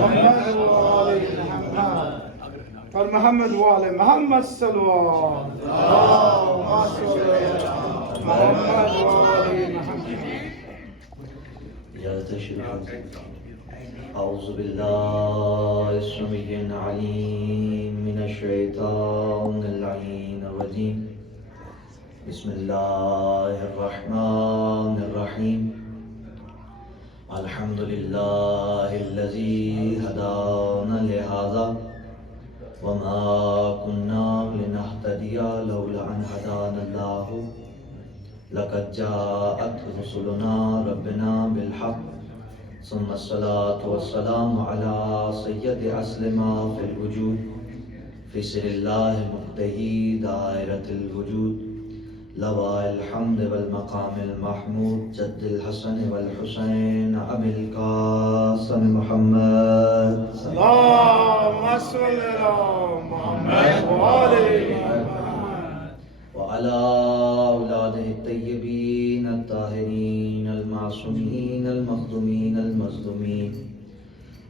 محمد وآل محمد اور محمد وآل محمد صلی اللہ علیہ وسلم محمد وآل محمد. اعوذ باللہ السمیع العلیم من الشیطان اللعین الرجیم. بسم اللہ الرحمن الرحیم. الحمد للہ الذی ہدانا لہذا وما كنا لنهتدي لولا ان هدانا الله لقد جاءت رسلنا ربنا بالحق ثم الصلاة والسلام على سيد أصل ما في الوجود في سر الله المقتهي دائرة الوجود لواء الحمد والمقام المحمود جد الحسن والحسين أبي القاسم محمد اللهم صل على محمد وآل محمد وعلى أولاده الطيبين الطاهرين المعصومين المخدومين المظلومين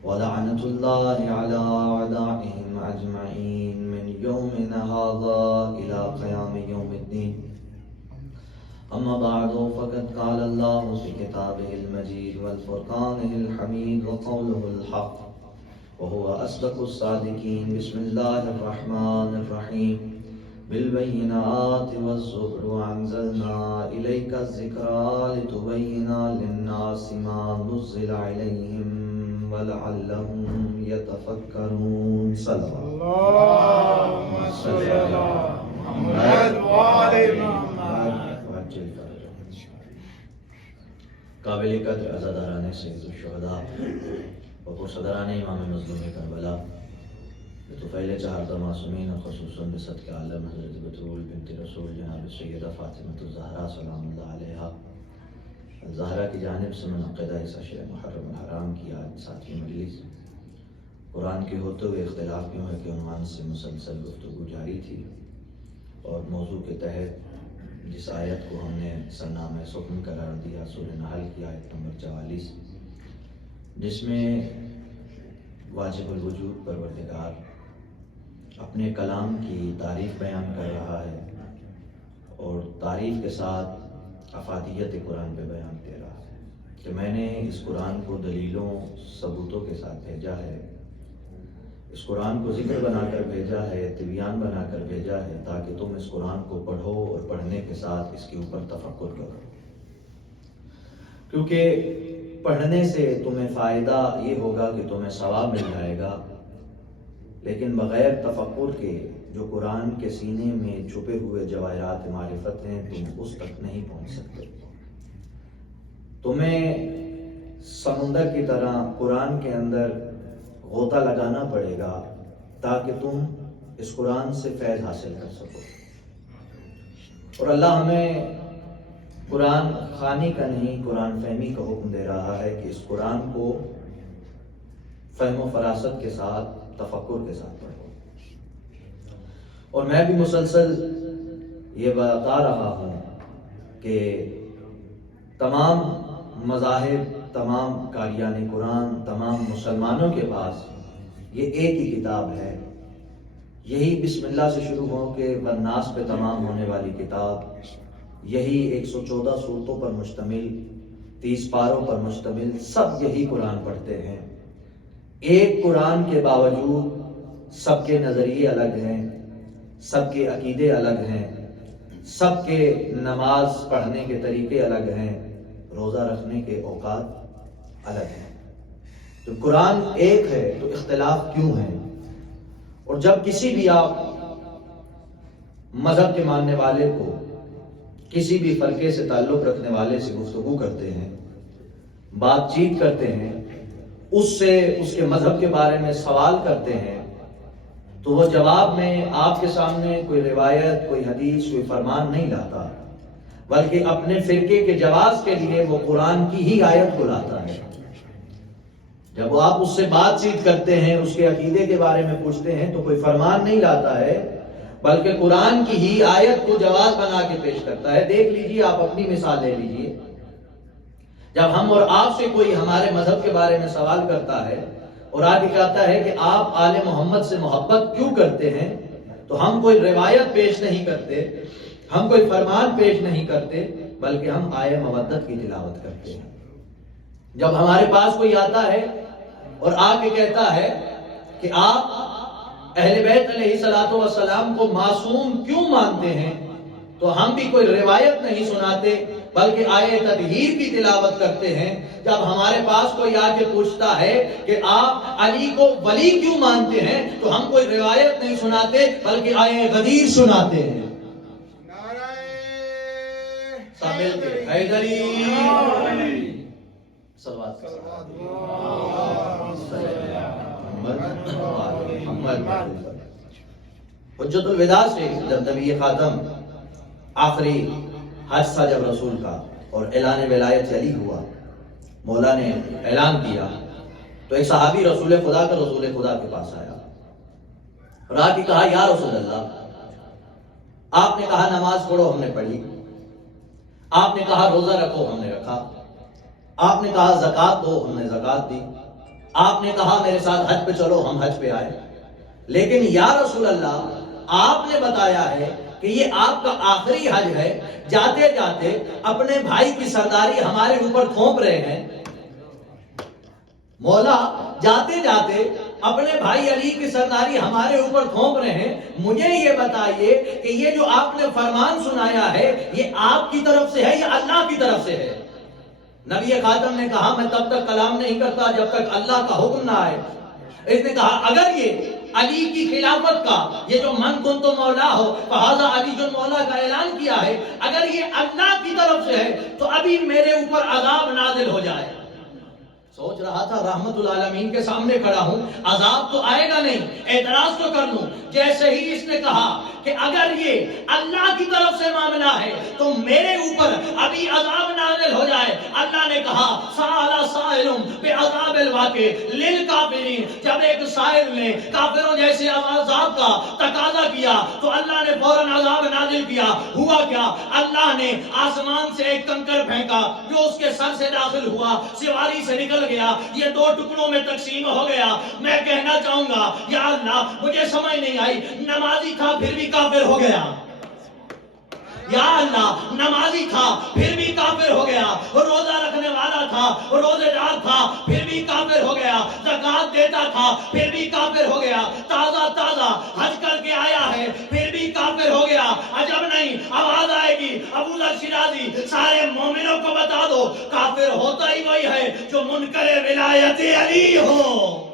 ولعنة الله على أعدائهم أجمعين من يومنا هذا إلى قيام يوم الدين. أما بعد فقد قال الله في كتابه المجيد والفرقان الحميد وقوله الحق وهو أصدق الصادقين. بسم الله الرحمن الرحيم. بالبينات والزبر وأنزلنا إليك الذكرى لتبين للناس ما نزل إليهم ولعلهم يتفكرون. صلى اللهم صل على محمد وآل محمد. قابل قدر عزاداران سید الشہداء و پرصدران امام مظلوم کربلا بطفیل چہارتہ معصومین خصوصاً بصدق عالم حضرت بتول بنت رسول جناب سیدہ فاطمہ الزہرا سلام اللہ علیہا الزہرا کی جانب سے منعقدہ اس عشر محرم الحرام کی آج ساتویں مجلس قرآن کے ہوتے ہوئے اختلاف کیوں ہے کہ عنوان سے مسلسل گفتگو جاری تھی اور موضوع کے تحت جس آیت کو ہم نے سرنامہ سکن قرار دیا سورہ نحل کی آیت نمبر 44 جس میں واجب الوجود پروردگار اپنے کلام کی تعریف بیان کر رہا ہے اور تعریف کے ساتھ افادیت قرآن پہ بیان دے رہا ہے کہ میں نے اس قرآن کو دلیلوں ثبوتوں کے ساتھ بھیجا ہے. اس قرآن کو ذکر بنا کر بھیجا ہے, تبیان بنا کر بھیجا ہے تاکہ تم اس قرآن کو پڑھو اور پڑھنے کے ساتھ اس کے اوپر تفکر کرو, کیونکہ پڑھنے سے تمہیں فائدہ یہ ہوگا کہ تمہیں ثواب مل جائے گا, لیکن بغیر تفکر کے جو قرآن کے سینے میں چھپے ہوئے جواہرات معرفت ہیں تم اس تک نہیں پہنچ سکتے. تمہیں سمندر کی طرح قرآن کے اندر غوطہ لگانا پڑے گا تاکہ تم اس قرآن سے فیض حاصل کر سکو. اور اللہ ہمیں قرآن خوانی کا نہیں قرآن فہمی کا حکم دے رہا ہے کہ اس قرآن کو فہم و فراست کے ساتھ تفکر کے ساتھ پڑھو. اور میں بھی مسلسل یہ بتا رہا ہوں کہ تمام مذاہب, تمام قاریان قرآن, تمام مسلمانوں کے پاس یہ ایک ہی کتاب ہے. یہی بسم اللہ سے شروع ہو کے والناس پہ تمام ہونے والی کتاب, یہی 114 صورتوں پر مشتمل, 30 پاروں پر مشتمل, سب یہی قرآن پڑھتے ہیں. ایک قرآن کے باوجود سب کے نظریے الگ ہیں, سب کے عقیدے الگ ہیں, سب کے نماز پڑھنے کے طریقے الگ ہیں, روزہ رکھنے کے اوقات الگ ہیں. تو قرآن ایک ہے تو اختلاف کیوں ہے؟ اور جب کسی بھی آپ مذہب کے ماننے والے کو کسی بھی فرقے سے تعلق رکھنے والے سے گفتگو کرتے ہیں, بات چیت کرتے ہیں, اس سے اس کے مذہب کے بارے میں سوال کرتے ہیں, تو وہ جواب میں آپ کے سامنے کوئی روایت, کوئی حدیث, کوئی فرمان نہیں لاتا, بلکہ اپنے فرقے کے جواز کے لیے وہ قرآن کی ہی آیت کو لاتا ہے. جب آپ اس سے بات چیت کرتے ہیں, اس کے عقیدے کے بارے میں پوچھتے ہیں, تو کوئی فرمان نہیں لاتا ہے بلکہ قرآن کی ہی آیت کو جواز بنا کے پیش کرتا ہے. دیکھ لیجئے, آپ اپنی مثال لے لیجئے. جب ہم اور آپ سے کوئی ہمارے مذہب کے بارے میں سوال کرتا ہے اور آگے کہتا ہے کہ آپ آل محمد سے محبت کیوں کرتے ہیں؟ تو ہم کوئی روایت پیش نہیں کرتے، ہم کوئی فرمان پیش نہیں کرتے، بلکہ ہم آیہ مودت کی تلاوت کرتے ہیں۔ جب ہمارے پاس کوئی آتا ہے اور آ کے کہتا ہے کہ آپ اہل بیت علیہ الصلوۃ والسلام کو معصوم کیوں مانتے ہیں، تو ہم بھی کوئی روایت نہیں سناتے بلکہ آیہ تطہیر کی تلاوت کرتے ہیں۔ جب ہمارے پاس کوئی آ کے پوچھتا ہے کہ آپ علی کو ولی کیوں مانتے ہیں، تو ہم کوئی روایت نہیں سناتے بلکہ آیہ غدیر سناتے ہیں۔ سب مل کے حیدری صلوات حجت الوداع سے جب نبی خاتم آخری حج تھا جب رسول کا، اور اعلان ولایت علی ہوا، مولا نے اعلان کیا، تو ایک صحابی رسول خدا کے پاس آیا اور آ کے کہا یا رسول اللہ، آپ نے کہا نماز پڑھو، ہم نے پڑھی، آپ نے کہا روزہ رکھو، ہم نے رکھا، آپ نے کہا زکوٰۃ دو، ہم نے زکوٰۃ دی، آپ نے کہا میرے ساتھ حج پہ چلو، ہم حج پہ آئے، لیکن یا رسول اللہ آپ نے بتایا ہے کہ یہ آپ کا آخری حج ہے، جاتے جاتے اپنے بھائی کی سرداری ہمارے اوپر تھوپ رہے ہیں۔ مولا جاتے جاتے اپنے بھائی علی کی سرداری ہمارے اوپر تھوپ رہے ہیں، مجھے یہ بتائیے کہ یہ جو آپ نے فرمان سنایا ہے یہ آپ کی طرف سے ہے یا اللہ کی طرف سے ہے؟ نبی خاتم نے کہا میں تب تک کلام نہیں کرتا جب تک اللہ کا حکم نہ آئے۔ اس نے کہا اگر یہ علی کی خلافت کا، یہ جو من کن تو مولا ہو فہذا علی جو مولا کا اعلان کیا ہے، اگر یہ اللہ کی طرف سے ہے تو ابھی میرے اوپر عذاب نازل ہو جائے۔ سوچ رہا تھا رحمت العالمین کے سامنے کھڑا ہوں، عذاب تو آئے گا نہیں، اعتراض تو کر لوں۔ جیسے ہی اس نے کہا کہ اگر یہ اللہ کی طرف سے معاملہ ہے تو میرے اوپر ابھی عذاب نازل ہو جائے، اللہ نے کہا سأل سائل بعذاب الواقع للکافرین، جب ایک سائل نے کافروں جیسے عذاب کا تقاضا کیا تو اللہ نے فوراً عذاب نازل کیا۔ ہوا کیا؟ اللہ نے آسمان سے ایک کنکر پھینکا جو اس کے سر سے داخل ہوا، سواری سے نکل گیا، یہ دو ٹکڑوں میں تقسیم ہو گیا۔ میں کہنا چاہوں گا یا اللہ مجھے سمجھ نہیں آئی، نمازی تھا پھر بھی کافر ہو گیا، یا اللہ نمازی تھا پھر بھی کافر ہو گیا، روزہ رکھنے والا تھا، روزے دار تھا پھر بھی کافر ہو گیا، زکوٰۃ دیتا تھا پھر بھی کافر ہو گیا، تازہ حج کر کے آیا ہے پھر بھی کافر ہو گیا۔ عجب نہیں، آواز آئے گی ابو ذر شیرازی سارے مومنوں کو بتا دو کافر ہوتا ہی وہی ہے جو منکر ولایت علی ہو۔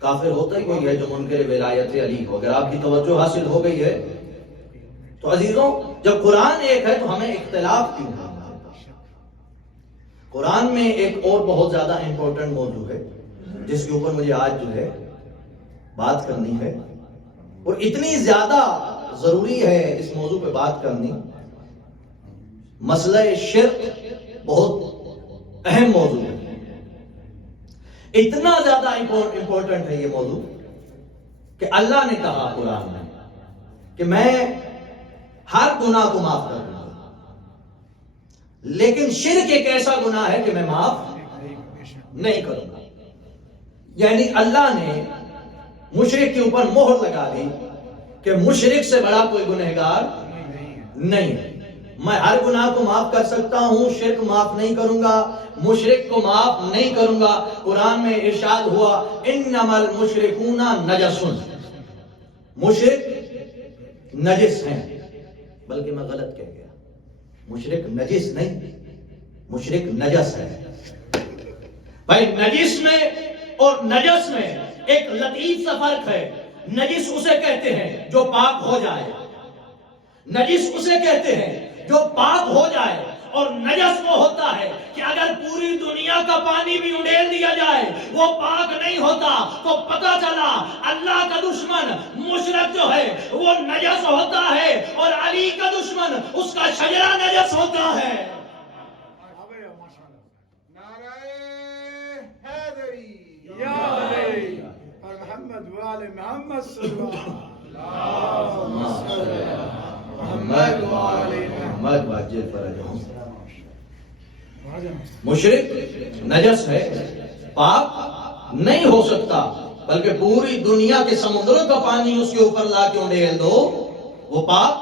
کافر ہوتا ہی وہی ہے جو منکر ولایت علی ہو۔ اگر آپ کی توجہ حاصل ہو گئی ہے تو عزیزوں جب قرآن ایک ہے تو ہمیں اختلاف کیوں ہے؟ قرآن میں ایک اور بہت زیادہ امپورٹنٹ موضوع ہے جس کے اوپر مجھے آج جو ہے بات کرنی ہے، اور اتنی زیادہ ضروری ہے اس موضوع پہ بات کرنی۔ مسئلہ شرک بہت اہم موضوع ہے، اتنا زیادہ امپورٹنٹ ہے یہ موضوع کہ اللہ نے کہا قرآن میں کہ میں ہر گناہ کو معاف کر دوں گا، لیکن شرک ایک ایسا گناہ ہے کہ میں معاف نہیں کروں گا۔ یعنی اللہ نے مشرک کے اوپر مہر لگا دی کہ مشرک سے بڑا کوئی گنہگار نہیں ہے۔ میں ہر گناہ کو معاف کر سکتا ہوں، شرک معاف نہیں کروں گا، مشرک کو معاف نہیں کروں گا۔ قرآن میں ارشاد ہوا انما المشرکون نجس، مشرک نجس ہیں، بلکہ میں غلط کہہ گیا، مشرک نجس نہیں، مشرک نجس ہے۔ بھائی نجس میں اور نجس میں ایک لطیف سا فرق ہے۔ نجس اسے کہتے ہیں جو پاک ہو جائے، نجس اسے کہتے ہیں جو پاک ہو جائے، اور نجس وہ ہوتا ہے کہ اگر پوری دنیا کا پانی بھی انڈیل دیا جائے وہ پاک نہیں ہوتا۔ تو پتہ چلا اللہ کا دشمن مشرک جو ہے وہ نجس ہوتا ہے، اور علی کا دشمن اس کا شجرہ نجس ہوتا ہے۔ نعرہ حیدری یا علی اور محمد وآل محمد۔ محمد صلی اللہ محمد والے محمد واجب فرجہم۔ مشرک نجس ہے، پاک نہیں ہو سکتا، بلکہ پوری دنیا کے سمندروں کا پانی اس کے اوپر لا کے ڈال دو وہ پاک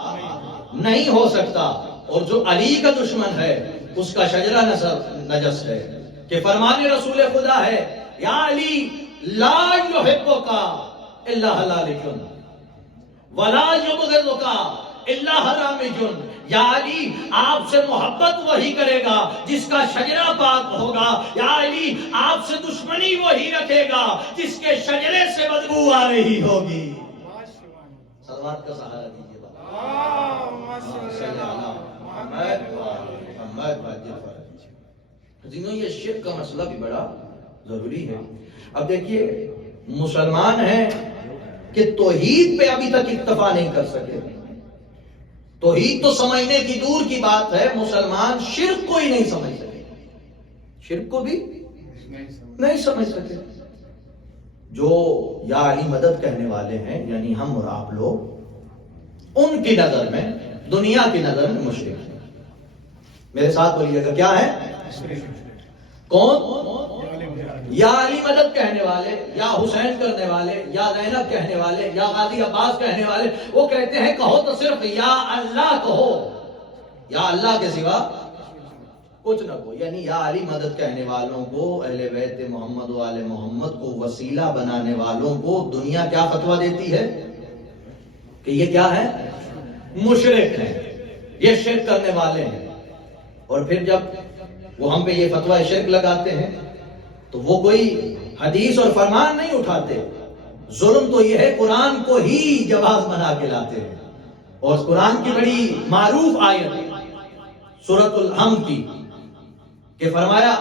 نہیں ہو سکتا۔ اور جو علی کا دشمن ہے اس کا شجرہ نجس ہے، کہ فرمان رسول خدا ہے یا علی لا یحبک الا حلال جن ولا یبغضک الا حرام جن۔ یا علی آپ سے محبت وہی کرے گا جس کا شجرہ پاک ہوگا، یا علی آپ سے دشمنی وہی رکھے گا جس کے شجرے سے بدبو آ رہی ہوگی۔ صلوات کا سہارا دیجیے یہ شرک کا مسئلہ بھی بڑا ضروری ہے۔ اب دیکھیے مسلمان ہیں کہ توحید پہ ابھی تک اکتفا نہیں کر سکے، توحید تو سمجھنے کی دور کی بات ہے، مسلمان شرک کو ہی نہیں سمجھ سکے، شرک کو بھی نہیں سمجھ سکے۔ جو یا علی مدد کہنے والے ہیں یعنی ہم اور آپ لوگ، ان کی نظر میں، دنیا کی نظر میں مشرک ہیں۔ میرے ساتھ بولیے گا کیا ہے؟ کون؟ یا علی مدد کہنے والے، یا حسین کرنے والے، یا زینب کہنے والے، یا غازی عباس کہنے والے، وہ کہتے ہیں کہو تو صرف یا اللہ کہو، یا اللہ کے سوا کچھ نہ کہو۔ یعنی یا علی مدد کہنے والوں کو، اہل بیت محمد و آل محمد کو وسیلہ بنانے والوں کو دنیا کیا فتویٰ دیتی ہے کہ یہ کیا ہے؟ مشرک ہیں، یہ شرک کرنے والے ہیں۔ اور پھر جب وہ ہم پہ یہ فتویٰ شرک لگاتے ہیں تو وہ کوئی حدیث اور فرمان نہیں اٹھاتے، ظلم تو یہ ہے قرآن کو ہی جواز بنا کے لاتے ہیں۔ اور قرآن کی بڑی معروف آیت سورۃ الحمد کی کہ فرمایا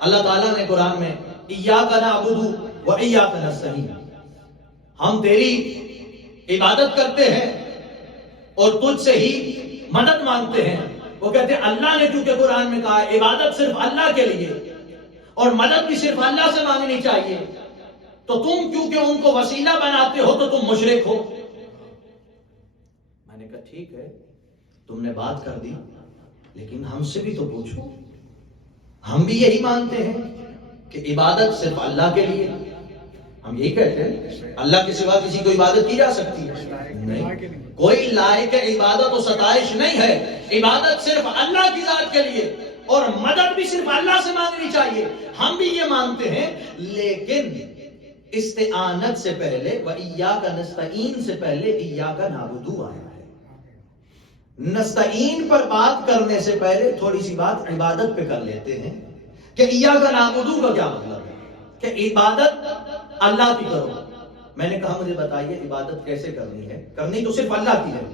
اللہ تعالیٰ نے قرآن میں ایاک نعبد و ایاک نستعین، ہم تیری عبادت کرتے ہیں اور تجھ سے ہی مدد مانگتے ہیں۔ وہ کہتے ہیں اللہ نے کیونکہ قرآن میں کہا ہے عبادت صرف اللہ کے لیے اور مدد بھی صرف اللہ سے مانگنی چاہیے، تو تم کیونکہ ان کو وسیلہ بناتے ہو تو تم مشرک ہو۔ میں نے کہا ٹھیک ہے تم نے بات کر دی، لیکن ہم سے بھی تو پوچھو، ہم بھی یہی مانتے ہیں کہ عبادت صرف اللہ کے لیے، ہم یہی کہتے ہیں اللہ کے سوا کسی کو عبادت کی جا سکتی ہے نہیں، کوئی لائق عبادت و ستائش نہیں ہے، عبادت صرف اللہ کی ذات کے لیے اور مدد بھی صرف اللہ سے مانگنی چاہیے، ہم بھی یہ مانتے ہیں۔ لیکن استعانت سے پہلے وَإِيَّاكَ نَسْتَعِين سے پہلے إِيَّاكَ نَعْبُدُ آیا ہے۔ نستعین پر بات کرنے سے پہلے تھوڑی سی بات عبادت پہ کر لیتے ہیں کہ إِيَّاكَ نَعْبُدُ کا کیا مطلب ہے کہ عبادت اللہ کی کرو۔ میں نے کہا مجھے بتائیے عبادت کیسے کرنی ہے؟ کرنی تو صرف اللہ کی ہے،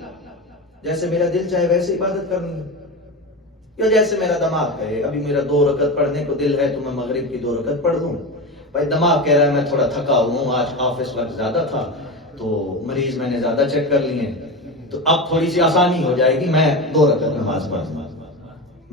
جیسے میرا دل چاہے ویسے عبادت کرنی ہے، یا جیسے میرا دماغ کہے ابھی میرا 2 رکعت پڑھنے کو دل ہے تو میں مغرب کی 2 رکعت پڑھ لوں، بھائی دماغ کہہ رہا ہے میں تھوڑا تھکا ہوں، آج آفس وقت زیادہ تھا تو مریض میں نے زیادہ چیک کر لیے تو اب تھوڑی سی آسانی ہو جائے گی، میں 2 رکعت نماز پڑھ لوں۔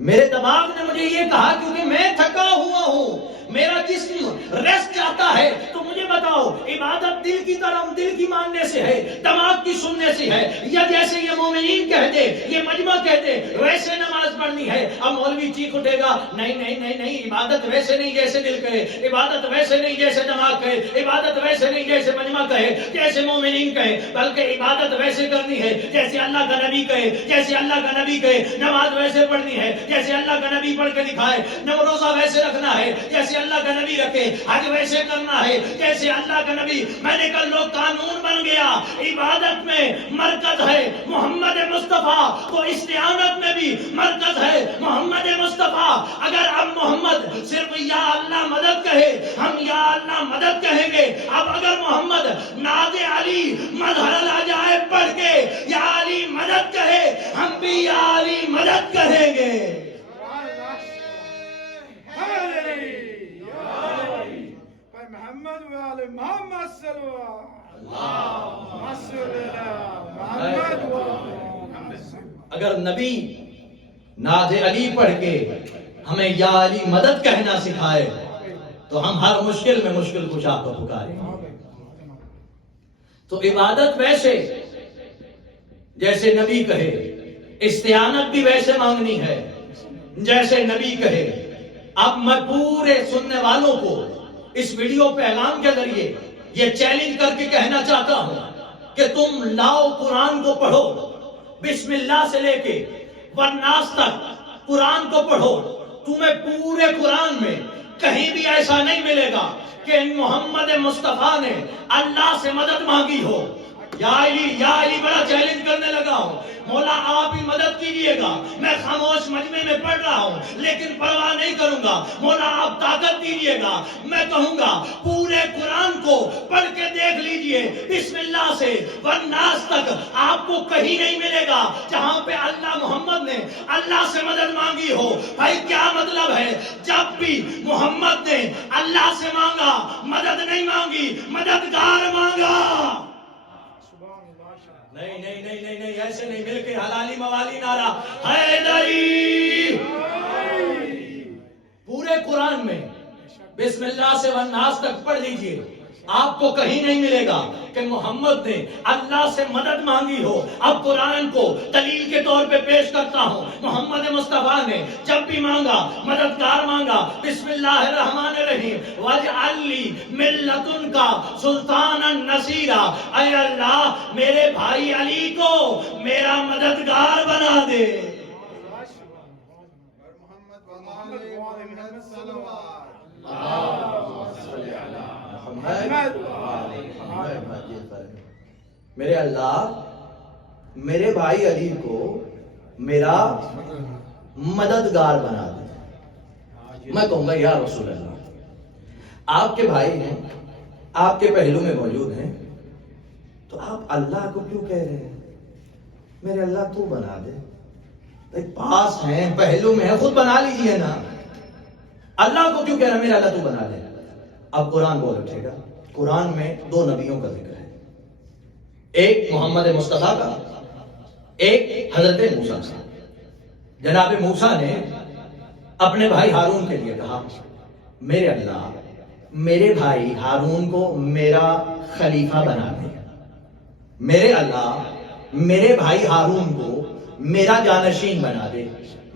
میرے دماغ نے مجھے یہ کہا کیونکہ میں تھکا ہوا ہوں، میرا جسم ریسٹ چاہتا ہے، تو مجھے بتاؤ عبادت دل کی طرف، دل کی ماننے سے ہے، دماغ کی سننے سے ہے، یا جیسے یہ مومنین کہہ دے، یہ مجمع کہہ دے ویسے نماز پڑھنی ہے؟ اب مولوی چیخ اٹھے گا نہیں نہیں نہیں نہیں، عبادت ویسے نہیں جیسے دل کہے، عبادت ویسے نہیں جیسے دماغ کہے، عبادت ویسے نہیں جیسے مجمع کہے، جیسے مومنین کہے، بلکہ عبادت ویسے کرنی ہے جیسے اللہ کا نبی کہے، جیسے اللہ کا نبی کہے، نماز ویسے پڑھنی ہے جیسے اللہ کا نبی پڑھ کے دکھائے، روزہ ویسے رکھنا ہے جیسے اللہ کا نبی رکھے، حج ویسے کرنا ہے جیسے اللہ کا نبی۔ میں نے کل لوگ قانون بن گیا، عبادت میں مرکز ہے محمد مصطفیٰ تو استعانت میں بھی مرکز ہے محمد مصطفیٰ۔ اگر اب محمد صرف یا اللہ مدد کہے ہم یا اللہ مدد کہیں گے، اب اگر محمد نعت علی مظہر العجائب پڑھ کے یا علی مدد کہے ہم بھی یا علی مدد کہیں گے۔ محمد وآل محمد صلی اللہ محمد اگر نبی نعت علی پڑھ کے ہمیں یا علی مدد کہنا سکھائے تو ہم ہر مشکل میں مشکل کشا کو پکاریں۔ تو عبادت ویسے جیسے نبی کہے، استعانت بھی ویسے مانگنی ہے جیسے نبی کہے۔ اب میں پورے سننے والوں کو اس ویڈیو پہ اعلان کے ذریعے یہ چیلنج کر کے کہنا چاہتا ہوں کہ تم لاؤ قرآن کو پڑھو، بسم اللہ سے لے کے والناس تک قرآن کو پڑھو۔ تمہیں پورے قرآن میں کہیں بھی ایسا نہیں ملے گا کہ محمد مصطفیٰ نے اللہ سے مدد مانگی ہو۔ یا علی بڑا چیلنج کرنے لگا ہوں، مولا آپ ہی مدد کیجئے گا۔ میں خاموش مجمع میں پڑھ رہا ہوں لیکن پرواہ نہیں کروں گا، مولا آپ طاقت دیجئے گا۔ میں کہوں گا پورے قرآن کو پڑھ کے دیکھ لیجئے، بسم اللہ سے والناس تک آپ کو کہیں نہیں ملے گا جہاں پہ اللہ محمد نے اللہ سے مدد مانگی ہو۔ بھائی کیا مطلب ہے؟ جب بھی محمد نے اللہ سے مانگا، مدد نہیں مانگی، مددگار مانگا۔ نہیں ایسے نہیں، مل کے حلالی موالی نعرہ حیدری۔ پورے قرآن میں بسم اللہ سے والناس تک پڑھ لیجئے، آپ کو کہیں نہیں ملے گا کہ محمد نے اللہ سے مدد مانگی ہو۔ اب قرآن کو دلیل کے طور پہ پیش کرتا ہوں۔ محمد مصطفیٰ نے جب بھی مانگا، مددگار مانگا، بسم اللہ الرحمن الرحیم واجعل لی من لدنک سلطانا نصیرا، اے اللہ میرے بھائی علی کو میرا مددگار بنا دے۔ میرے اللہ میرے بھائی علی کو میرا مددگار بنا دے۔ میں کہوں گا یا رسول اللہ، آپ کے بھائی ہیں، آپ کے پہلو میں موجود ہیں، تو آپ اللہ کو کیوں کہہ رہے ہیں میرے اللہ تو بنا دے؟ پاس ہیں، پہلو میں ہے، خود بنا لیجئے نا۔ اللہ کو کیوں کہہ رہا ہے میرے اللہ تو بنا دے؟ اب قرآن بول اٹھے گا۔ قرآن میں دو نبیوں کا ذکر ہے، ایک محمد مصطفیٰ کا، ایک حضرت موسیٰ کا۔ جناب موسیٰ نے اپنے بھائی ہارون کے لیے کہا میرے اللہ میرے بھائی ہارون کو میرا خلیفہ بنا دے، میرے اللہ میرے بھائی ہارون کو میرا جانشین بنا دے،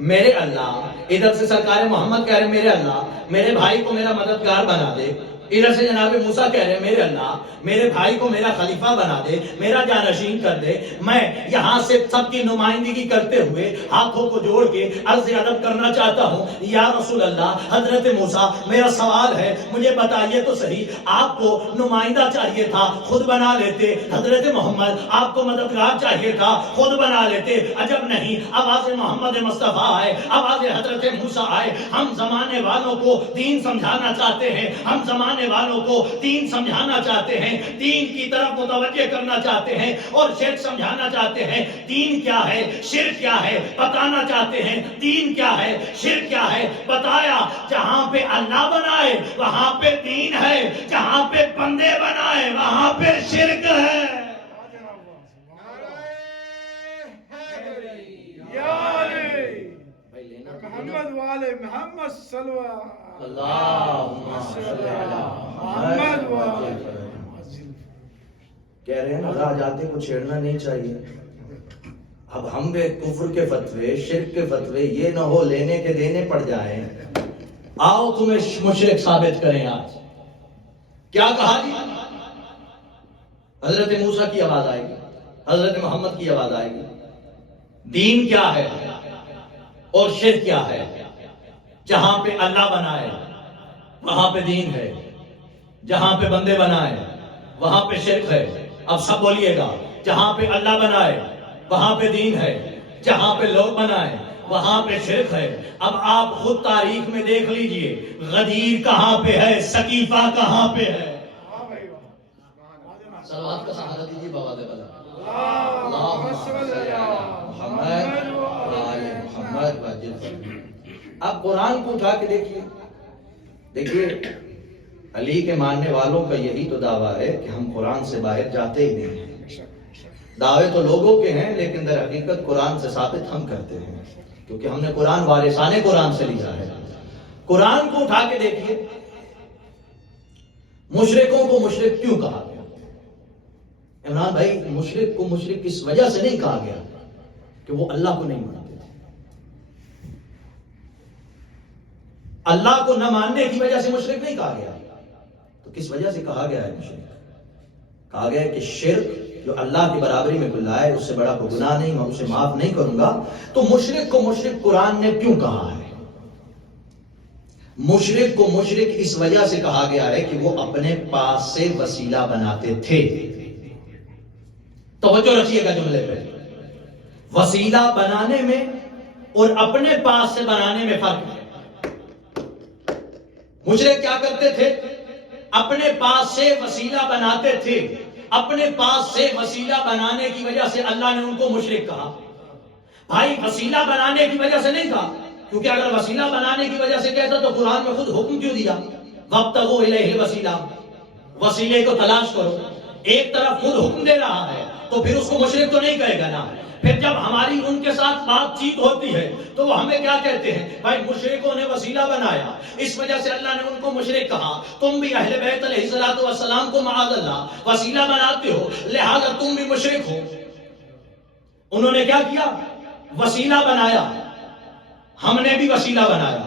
میرے اللہ۔ ادھر سے سرکار محمد کہہ رہے میرے اللہ میرے بھائی کو میرا مددگار بنا دے، ادھر سے جناب موسیٰ کہہ رہے میرے اللہ میرے بھائی کو میرا خلیفہ بنا دے، میرا جانشین کر دے۔ میں یہاں سے سب کی نمائندگی کرتے ہوئے ہاتھوں کو جوڑ کے عرض ادب کرنا چاہتا ہوں، یا رسول اللہ حضرت موسیٰ میرا سوال ہے، مجھے بتائیے تو صحیح، آپ کو نمائندہ چاہیے تھا خود بنا لیتے، حضرت محمد آپ کو مددگار چاہیے تھا خود بنا لیتے۔ عجب نہیں، آواز محمد مصطفیٰ ہے، آواز حضرت موسیٰ آئے۔ ہم زمانے والوں کو دین سمجھانا چاہتے ہیں، ہم زمانے والوں کو دین سمجھانا چاہتے ہیں، دین کی طرف متوجہ کرنا چاہتے ہیں، اور شرک سمجھانا چاہتے ہیں۔ دین کیا ہے، شرک کیا ہے بتانا چاہتے ہیں۔ دین کیا ہے، شرک کیا ہے بتایا۔ جہاں پہ اللہ بنائے وہاں پہ دین ہے، جہاں پہ بندے بنائے وہاں پہ شرک ہے۔ محمد والے محمد صلی کہہ رہے ہیں نا راجاتے کو چھیڑنا نہیں چاہیے۔ اب ہم بے کفر کے فتوے، شرک کے فتوے یہ نہ ہو لینے کے دینے پڑ جائیں۔ آؤ تمہیں مشرک ثابت کریں۔ آج کیا کہا جی؟ حضرت موسیٰ کی آواز آئے گی، حضرت محمد کی آواز آئے گی۔ دین کیا ہے اور شرک کیا ہے؟ جہاں پہ اللہ بنائے وہاں پہ دین ہے، جہاں پہ بندے بنائے وہاں پہ شرک ہے۔ اب سب بولیے گا، جہاں پہ اللہ بنائے وہاں پہ دین ہے، جہاں پہ لوگ بنائے وہاں پہ شرک ہے۔ اب آپ خود تاریخ میں دیکھ لیجئے، غدیر کہاں پہ ہے، سقیفہ کہاں پہ ہے۔ صلوات کا سہارا دیجیے بابا دے بلا۔ اب قرآن کو اٹھا کے دیکھیے علی کے ماننے والوں کا یہی تو دعویٰ ہے کہ ہم قرآن سے باہر جاتے ہی نہیں ہیں۔ دعوے تو لوگوں کے ہیں لیکن در حقیقت قرآن سے ثابت ہم کرتے ہیں، کیونکہ ہم نے قرآن وارثان قرآن سے لیا ہے۔ قرآن کو اٹھا کے دیکھیے، مشرکوں کو مشرک کیوں کہا گیا؟ عمران بھائی مشرک کو مشرک اس وجہ سے نہیں کہا گیا کہ وہ اللہ کو نہیں مانتے تھے. اللہ کو نہ ماننے کی وجہ سے مشرک نہیں کہا گیا. تو کس وجہ سے کہا گیا ہے مشرک؟ کہا گیا کہ شرک جو اللہ کی برابری میں کوئی لائے اس سے بڑا کوئی گناہ نہیں، میں اسے معاف نہیں کروں گا. تو مشرک کو مشرک قرآن نے کیوں کہا ہے؟ مشرک کو مشرک اس وجہ سے کہا گیا ہے کہ وہ اپنے پاس سے وسیلہ بناتے تھے. توجہ رکھیے گا جملے پہ. وسیلہ بنانے میں اور اپنے پاس سے بنانے میں فرق ہے. مشرک کیا کرتے تھے؟ اپنے پاس سے وسیلہ بناتے تھے. اپنے پاس سے وسیلہ بنانے کی وجہ سے اللہ نے ان کو مشرک کہا. بھائی وسیلہ بنانے کی وجہ سے نہیں کہا، کیونکہ اگر وسیلہ بنانے کی وجہ سے کہتا تو قرآن میں خود حکم کیوں دیا؟ وابتغوا الیہ الوسیلہ، وسیلے کو تلاش کرو. ایک طرف خود حکم دے رہا ہے تو پھر اس کو مشرک تو نہیں کہے گا نا. پھر جب ہماری ان کے ساتھ بات چیت ہوتی ہے تو وہ ہمیں کیا کہتے ہیں؟ بھائی مشرکوں نے وسیلہ بنایا، اس وجہ سے اللہ نے ان کو مشرک کہا. تم بھی اہل بیت علیہ الصلوۃ والسلام کو معاذ اللہ وسیلہ بناتے ہو، لہذا تم بھی مشرک ہو. انہوں نے کیا کیا؟ وسیلہ بنایا. ہم نے بھی وسیلہ بنایا،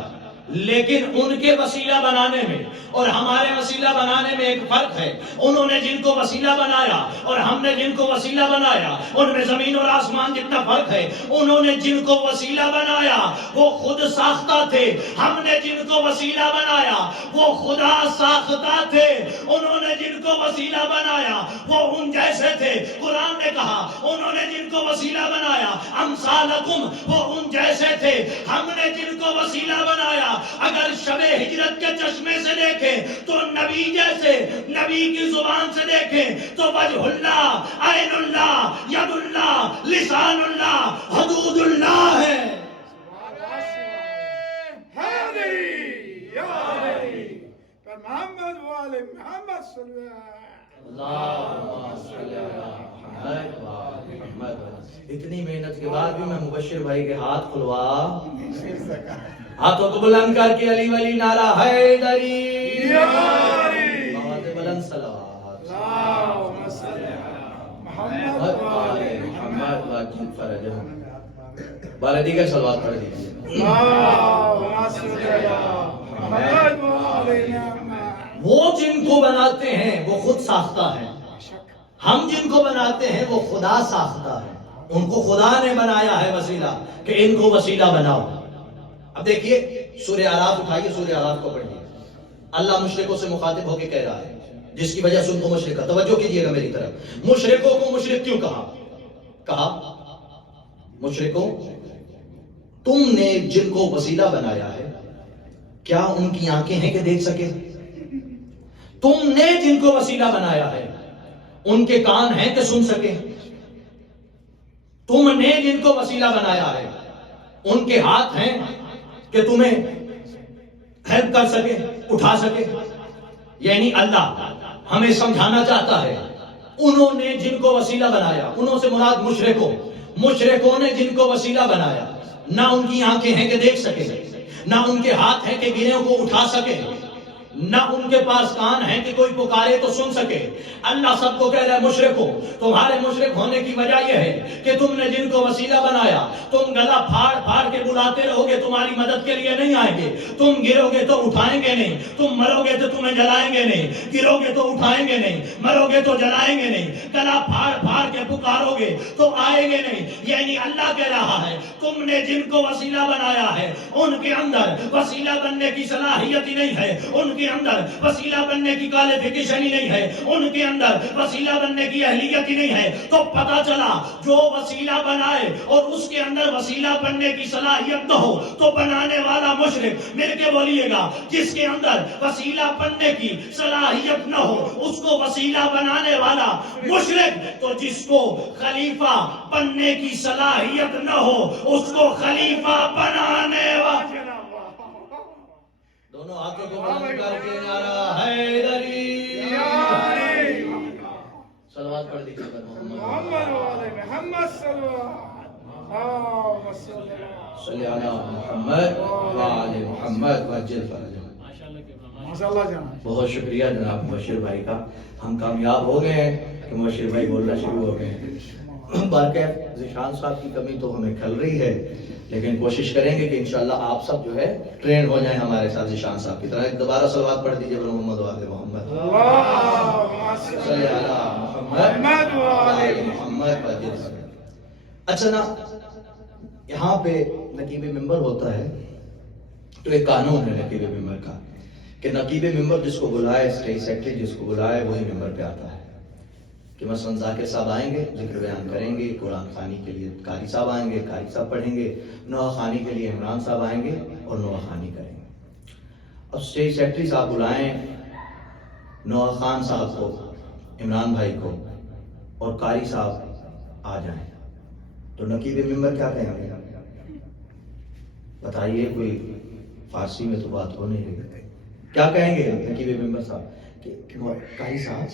لیکن ان کے وسیلہ بنانے میں اور ہمارے وسیلہ بنانے میں ایک فرق ہے. انہوں نے جن کو وسیلہ بنایا اور ہم نے جن کو وسیلہ بنایا ان میں زمین اور آسمان جتنا فرق ہے. انہوں نے جن کو وسیلہ بنایا وہ خود ساختہ تھے، ہم نے جن کو وسیلہ بنایا وہ خدا ساختہ تھے. انہوں نے جن کو وسیلہ بنایا وہ ان جیسے تھے. قرآن نے کہا انہوں نے جن کو وسیلہ بنایا امثالکم، وہ ان جیسے تھے. ہم نے جن کو وسیلہ بنایا اگر شب ہجرت کے چشمے سے دیکھیں تو نبی جیسے، نبی کی زبان سے دیکھیں تو وجہ اللہ، عین اللہ، ید اللہ، لسان اللہ، حدود اللہ ہے. محمد والے محمد صلی اتنی محنت کے بعد بھی میں مبشر بھائی کے ہاتھ کھلوا، ہاتھوں کو بلند کر کے علی ولی نعرہ حیدری، بلند صلوات محمد واجب فرجہ بالدی کا صلوات پڑھ دیجیے. وہ جن کو بناتے ہیں وہ خود ساختہ ہے، ہم جن کو بناتے ہیں وہ خدا ساختہ ہے. ان کو خدا نے بنایا ہے وسیلہ کہ ان کو وسیلہ بناؤ. اب دیکھیے سورہ اعراف اٹھائیے، سورہ اعراف کو پڑھیے. اللہ مشرکوں سے مخاطب ہو کے کہہ رہا ہے جس کی وجہ سے ان کو مشرک. توجہ کیجیے گا میری طرف. مشرکوں کو مشرک کیوں کہا؟ مشرکوں تم نے جن کو وسیلہ بنایا ہے کیا ان کی آنکھیں ہیں کہ دیکھ سکے؟ تم نے جن کو وسیلہ بنایا ہے ان کے کان ہیں کہ سن سکے؟ تم نے جن کو وسیلہ بنایا ہے ان کے ہاتھ ہیں کہ تمہیں ہیلپ کر سکے، اٹھا سکے؟ یعنی اللہ ہمیں سمجھانا چاہتا ہے انہوں نے جن کو وسیلہ بنایا، انہوں سے مراد مشرکوں نے جن کو وسیلہ بنایا، نہ ان کی آنکھیں ہیں کہ دیکھ سکے، نہ ان کے ہاتھ ہیں کہ گروں کو اٹھا سکے، نہ ان کے پاس کان ہیں کہ کوئی پکارے تو سن سکے. اللہ سب کو کہہ رہا ہے مشرکو تمہارے مشرک ہونے کی وجہ یہ ہے کہ تم نے جن کو وسیلہ بنایا تم گلا پھاڑ پھاڑ کے بلاتے رہو گے، تمہاری مدد کے لیے نہیں آئیں گے. تم گرو گے تو اٹھائیں گے نہیں، تم مرو گے تو تمہیں جلائیں گے نہیں. گرو گے تو اٹھائیں گے نہیں، مرو گے تو جلائیں گے نہیں. گلا پھاڑ پھاڑ کے پکارو گے تو آئیں گے نہیں. یعنی اللہ کہہ رہا ہے تم نے جن کو وسیلہ بنایا ہے ان کے اندر وسیلہ بننے کی صلاحیت ہی نہیں ہے، ان کے اندر وسیلہ بننے کی کوالیفیکیشن ہی نہیں ہے، ان کے اندر وسیلہ بننے کی اہلیت ہی نہیں ہے. تو پتہ چلا جو وسیلہ بنائے اور اس کے اندر وسیلہ بننے کی صلاحیت نہ ہو تو بنانے والا مشرک. مل کے بولیے گا جس کے اندر وسیلہ بننے کی صلاحیت نہ ہو اس کو وسیلہ بنانے والا مشرک. تو جس کو خلیفہ بننے کی صلاحیت نہ ہو اس کو خلیفہ بنانے والا. دونوں ہاتھوں کو بلند کر کے نعرہ حیدری، صلوات پڑھ دیجیے محمد والے محمد صلی علی محمد وعلی محمد وجل فرجہ. ماشاءاللہ جناب. بہت شکریہ جناب مبشر بھائی کا، ہم کامیاب ہو گئے ہیں. کہ مبشر بھائی بولنا شروع ہو گئے ہیں. بارکہ ذیشان صاحب کی کمی تو ہمیں کھل رہی ہے، لیکن کوشش کریں گے کہ انشاءاللہ آپ سب جو ہے ٹرین ہو جائیں ہمارے ساتھ ذیشان صاحب کی طرح. ایک دوبارہ صلوات پڑھ دیجئے محمد و آل محمد. اللهم صلی علی محمد و آل محمد. اچھا نا، یہاں پہ نقیب ممبر ہوتا ہے تو ایک قانون ہے نقیب ممبر کا کہ نقیب ممبر جس کو بلائے، اسٹیج سیکرٹری جس کو بلائے، وہی ممبر پہ آتا ہے. کہ مثلا ذاکر صاحب آئیں گے، ذکر بیان کریں گے، قرآن خوانی کے لیے قاری صاحب آئیں گے، قاری صاحب پڑھیں گے، نوحہ خوانی کے لیے عمران صاحب آئیں گے اور نوحہ خوانی کریں گے. اب اسٹیج سیکرٹری صاحب بلائیں نوحہ خان صاحب کو، عمران بھائی کو، اور قاری صاحب آ جائیں تو نقیب ممبر کیا کہیں گے؟ بتائیے، کوئی فارسی میں تو بات ہو نہیں رہی. کیا کہیں گے نقیب ممبر صاحب کہ قاری صاحب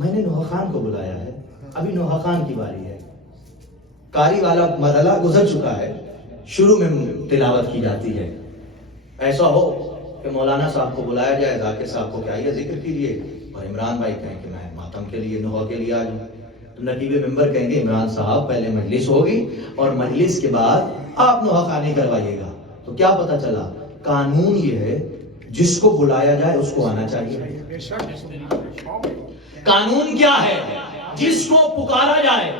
میں نے نوحہ خان کو بلایا ہے، ابھی نوحہ خان کی باری ہے. قاری والا مرحلہ گزر چکا ہے، شروع میں تلاوت کی جاتی ہے. ایسا ہو کہ مولانا صاحب کو بلایا جائے، ذاکر صاحب کو کہ آئیے ذکر کیجیے، اور عمران بھائی کہیں کہ میں ماتم کے لیے، نوحہ کے لیے آ جاؤں. تو نقیب ممبر کہیں گے عمران صاحب پہلے مجلس ہوگی اور مجلس کے بعد آپ نوحہ خوانی کروائیے گا. تو کیا پتہ چلا؟ قانون یہ ہے جس کو بلایا جائے اس کو آنا چاہیے. قانون کیا ہے؟ جس کو پکارا جائے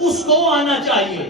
اس کو آنا چاہیے.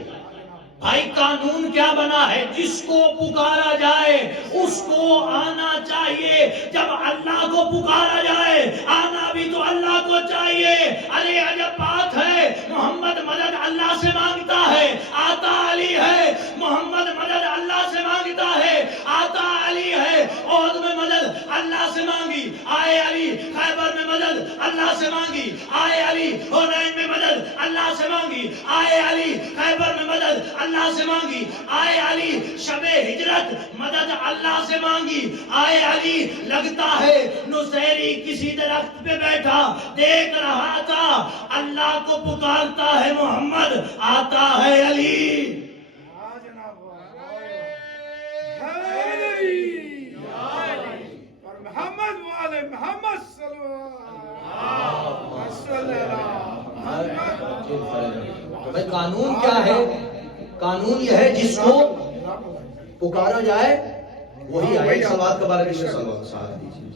بھائی قانون کیا بنا ہے؟ جس کو پکارا جائے اس کو آنا چاہیے. جب اللہ کو پکارا جائے آنا بھی تو اللہ کو چاہیے. ارے عجب بات ہے، محمد مدد اللہ سے مانگتا ہے آتا علی ہے. محمد مدد اللہ سے مانگتا ہے آتا علی ہے. احد میں مدد اللہ سے مانگی، آئے علی. خیبر میں مدد اللہ سے مانگی، آئے علی. حنین میں مدد اللہ سے مانگی، آئے علی. خیبر میں مدد اللہ سے مانگی، آئے علی. شب ہجرت مدد اللہ سے مانگی، آئے علی. لگتا ہے نصیری کسی درخت پہ بیٹھا دیکھ رہا تھا، اللہ کو پکارتا ہے محمد آتا ہے علی. محمد والے محمد صلی بھائی قانون کیا ہے؟ قانون یہ ہے جس کو پکارا جائے وہی آئے. سواد کا بارے میں سوال دیجیے.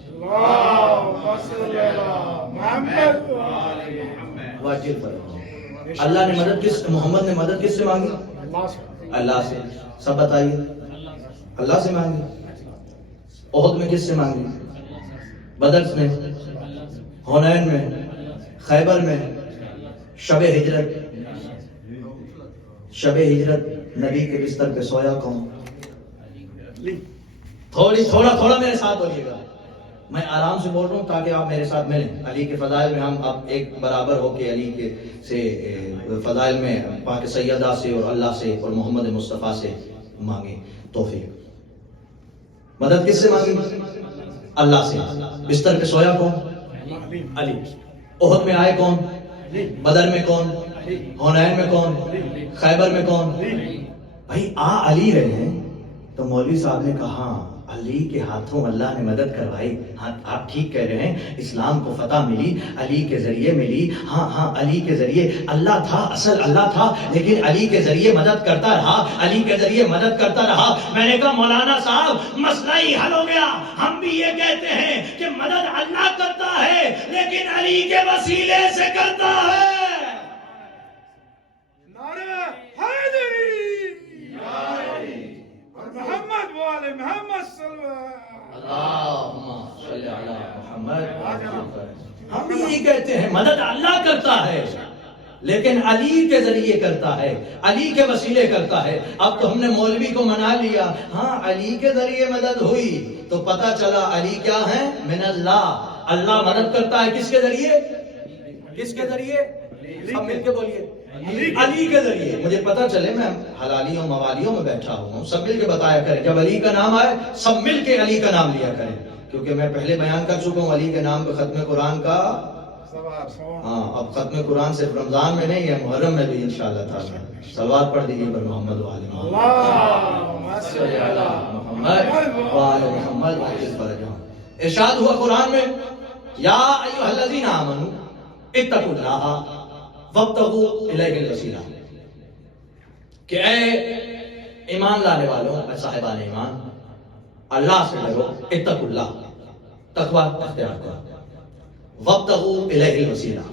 واجب فرمائیں. اللہ نے مدد کس، محمد نے مدد کس سے مانگی؟ اللہ سے. سب بتائیے. اللہ سے مانگی. احد میں کس سے مانگی؟ بدر میں، حنین میں، خیبر میں. شب ہجرت، شب ہجرت نبی کے بستر پہ سویا کون؟ تھوڑا میرے ساتھ بولیے گا. میں آرام سے بول رہا ہوں تاکہ آپ میرے ساتھ ملیں. علی کے فضائل میں ہم اب ایک برابر ہو کے علی کے سے فضائل میں پاک سیدہ سے اور اللہ سے اور محمد مصطفیٰ سے مانگے توفیق. مدد کس سے مانگی؟ اللہ سے. بستر پہ سویا کون؟ علی. احد میں آئے کون؟ بدر میں کون؟ حنین میں کون؟ خیبر میں کون؟ بھائی علی رہے ہیں تو مولوی صاحب نے کہا علی کے ہاتھوں اللہ نے مدد کروائی. ہاں آپ ٹھیک کہہ رہے ہیں، اسلام کو فتح ملی علی کے ذریعے ملی. ہاں علی کے ذریعے. اللہ تھا، اصل اللہ تھا، لیکن علی کے ذریعے مدد کرتا رہا، علی کے ذریعے مدد کرتا رہا. میں نے کہا مولانا صاحب مسئلہ ہی حل ہو گیا. ہم بھی یہ کہتے ہیں کہ مدد اللہ کرتا ہے لیکن علی کے وسیلے سے کرتا ہے. نعرہ حیدری. محمد والے محمد صلی اللہ علیہ محمد. ہم بھی یہی کہتے ہیں مدد اللہ کرتا ہے لیکن علی کے ذریعے کرتا ہے، علی کے وسیلے کرتا ہے. اب تو ہم نے مولوی کو منا لیا، ہاں علی کے ذریعے مدد ہوئی تو پتہ چلا علی کیا ہے؟ من اللہ. اللہ مدد کرتا ہے کس کے ذریعے؟ کس کے ذریعے؟ سب مل کے بولیے. علی کے ذریعے. مجھے پتا چلے میں حلالیوں موالیوں میں بیٹھا ہوں، سب مل کے بتایا کریں. جب علی کا نام آئے سب مل کے علی کا نام لیا کریں، کیونکہ میں پہلے بیان کر چکا ہوں علی کے نام پہ ختم قرآن کا. ہاں اب ختم قرآن صرف رمضان میں نہیں ہے، محرم میں بھی انشاءاللہ تعالی. صلوات پڑھ دیجیے پر محمد وآل محمد. ارشاد ہوا قرآن میں یا ایھا الذین آمنوا اتقوا اللہ وابتغوا الیہ الوسیلہ، کہ اے ایمان لانے والوں، اے صاحبان ایمان، اللہ سے ڈرو، اتقوا اللہ، تقوی اختیار کرو، وابتغوا الیہ الوسیلہ،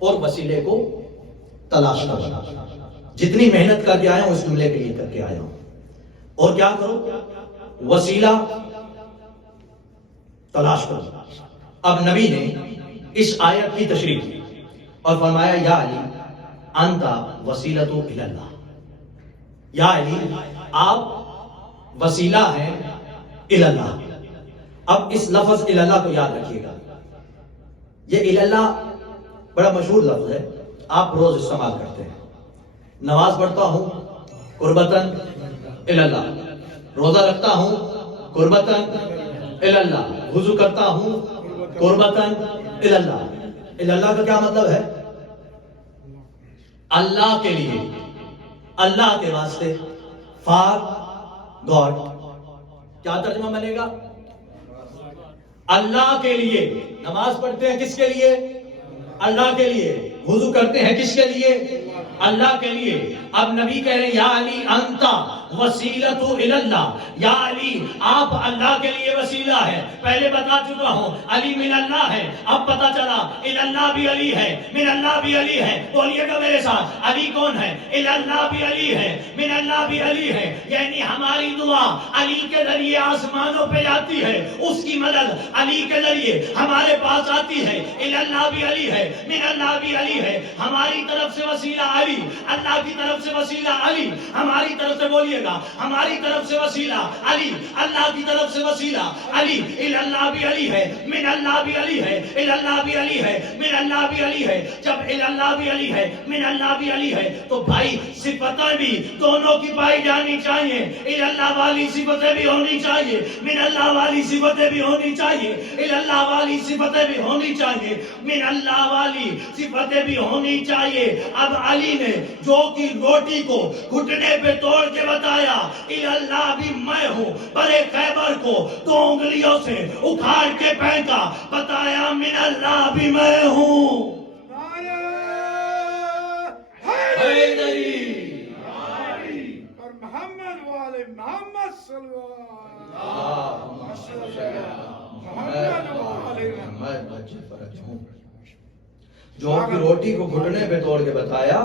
اور وسیلے کو تلاش کرو. جتنی محنت کر کے آیا ہوں اس جملے کے لیے کر کے آیا ہوں. اور کیا کرو؟ وسیلہ تلاش کرو. اب نبی نے اس آیت کی تشریح کی اور فرمایا یا علی انت وسیلۃ الی اللہ، یا علی آپ وسیلہ ہیں الی اللہ. اب اس لفظ الی اللہ کو یاد رکھیے گا، یہ الی اللہ بڑا مشہور لفظ ہے، آپ روز استعمال کرتے ہیں. نماز پڑھتا ہوں قربتاً الی اللہ، روزہ رکھتا ہوں قربتاً الی اللہ، وضو کرتا ہوں قربتاً الی اللہ. الی اللہ کا کیا مطلب ہے؟ اللہ کے لیے، اللہ کے واسطے، فار گاڈ. کیا ترجمہ بنے گا؟ اللہ کے لیے. نماز پڑھتے ہیں کس کے لیے؟ اللہ کے لیے. وضو کرتے ہیں کس کے لیے؟ اللہ کے لیے. اب نبی کہہ رہے ہیں یا علی انت وسیلۃ الی اللہ، یا علی آپ اللہ کے لیے وسیلہ ہے. پہلے بتا چکا ہوں علی من اللہ ہے، اب پتا چلا الی اللہ بھی علی ہے، من اللہ بھی علی ہے. بولیے گا میرے ساتھ، علی کون ہے؟ الی اللہ بھی علی ہے، من اللہ بھی علی ہے. یعنی ہماری دعا علی کے ذریعے آسمانوں پہ جاتی ہے، اس کی مدد علی کے ذریعے ہمارے پاس آتی ہے. الی اللہ بھی علی ہے، من اللہ بھی علی ہے. ہماری طرف سے وسیلہ علی، اللہ کی طرف سے وسیلہ علی. ہماری طرف سے بولیے گا، ہماری طرف سے وسیلہ علی، اللہ کی طرف سے وسیلہ علی. الی اللہ بھی علی ہے، من اللہ بھی علی ہے. الی اللہ بھی علی ہے، من اللہ بھی علی ہے. جب الی اللہ بھی علی ہے، من اللہ بھی علی ہے، تو بھائی صفتیں بھی دونوں کی پائی جانی چاہیے. الی اللہ والی صفتیں بھی ہونی چاہیے، من اللہ والی صفتیں بھی ہونی چاہیے. الی اللہ والی صفتیں بھی ہونی چاہیے، من اللہ والی صفتیں بھی ہونی چاہیے. اب علی نے جو کی روٹی کو گھٹنے پہ توڑ کے بتایا الی اللہ بھی میں ہوں، برے خیبر کو 2 انگلیوں سے اکھاڑ کے پھینکا، بتایا من اللہ بھی میں ہوں. حیدری اور محمد والے محمد صلی اللہ جو کی روٹی کو گھٹنے پہ توڑ کے بتایا